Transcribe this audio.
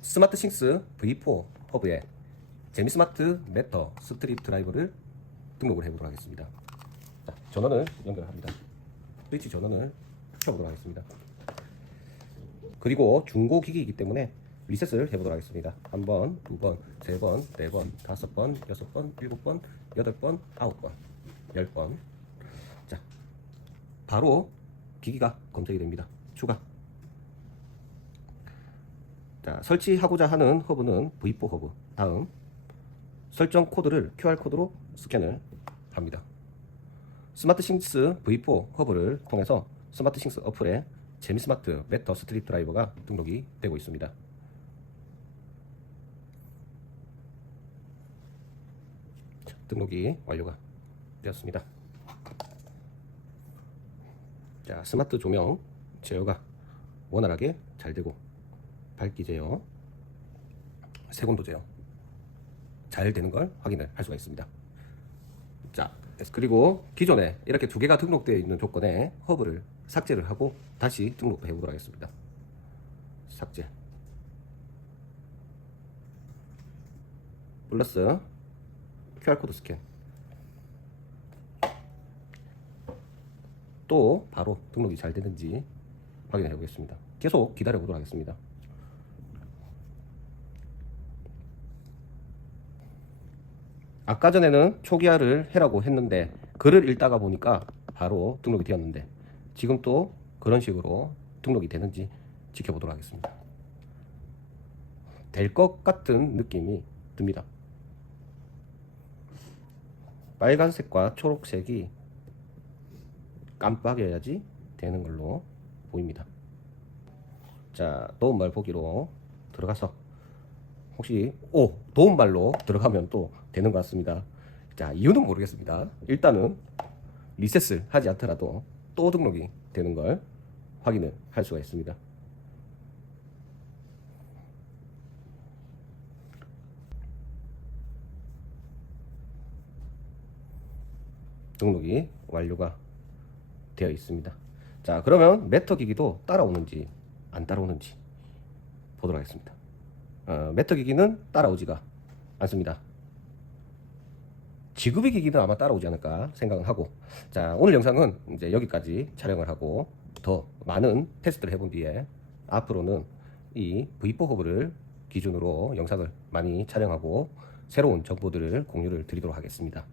스마트 싱스 V4 허브에 제미스마트 매터 스트립 드라이버를 등록을 해보도록 하겠습니다. 자, 전원을 연결합니다. 스위치 전원을 켜보도록 하겠습니다. 그리고 중고 기기이기 때문에 리셋을 해보도록 하겠습니다. 한 번, 두 번, 세 번, 네 번, 다섯 번, 여섯 번, 일곱 번, 여덟 번, 아홉 번, 열 번. 자, 바로 기기가 검색이 됩니다. 추가. 자, 설치하고자 하는 허브는 V4 허브. 다음 설정 코드를 QR 코드로 스캔을 합니다. 스마트 싱스 V4 허브를 통해서 스마트 싱스 어플에 제미스마트 매터 스트립 드라이버가 등록이 되고 있습니다. 자, 등록이 완료가 되었습니다. 자, 스마트 조명 제어가 원활하게 잘 되고 밝기 제어, 색온도 제어 잘 되는 걸 확인을 할 수가 있습니다. 자, 그리고 기존에 이렇게 두 개가 등록되어 있는 조건에 허브를 삭제를 하고 다시 등록해 보도록 하겠습니다. 삭제. 플러스 QR코드 스캔. 또 바로 등록이 잘 되는지 확인해 보겠습니다. 계속 기다려 보도록 하겠습니다. 아까 전에는 초기화를 해라고 했는데 글을 읽다가 보니까 바로 등록이 되었는데 지금 또 그런 식으로 등록이 되는지 지켜보도록 하겠습니다. 될 것 같은 느낌이 듭니다. 빨간색과 초록색이 깜빡여야지 되는 걸로 보입니다. 자, 도움말 보기로 들어가서 혹시 오 도움말로 들어가면 또 되는 것 같습니다. 자 이유는 모르겠습니다. 일단은 리셋을 하지 않더라도 또 등록이 되는 걸 확인을 할 수가 있습니다. 등록이 완료가 되어 있습니다. 자 그러면 메터 기기도 따라오는지 안 따라오는지 보도록 하겠습니다. 어, 메터 기기는 따라오지가 않습니다. 지급의 기기는 아마 따라오지 않을까 생각을 하고 자 오늘 영상은 이제 여기까지 촬영을 하고 더 많은 테스트를 해본 뒤에 앞으로는 이 V4 허브를 기준으로 영상을 많이 촬영하고 새로운 정보들을 공유를 드리도록 하겠습니다.